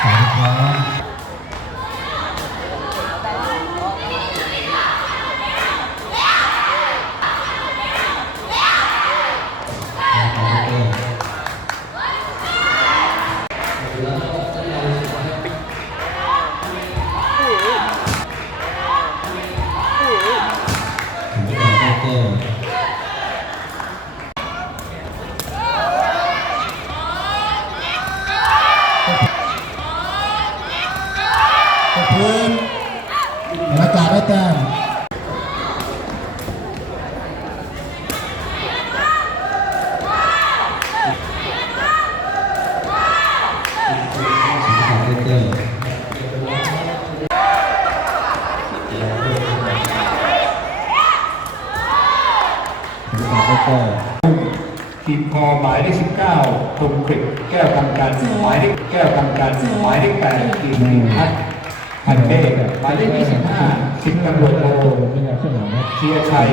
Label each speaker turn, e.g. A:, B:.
A: ขอ
B: บคุณครับ嗯。 ประกาศได้แต้ม
A: สีขาได้แต้มสีขาวได้แต้ม
C: ทีมพอหมายเลข19คมกริบแก้วคำกันหมายเลขแก้วคำกันหมายเลข8ทีมทีมพัฒน์ พันเมฆหมายเลข25สิบตำรวจโท
A: ไม่น่าเชื่อหน่อยนะ
C: เชียร์ชัย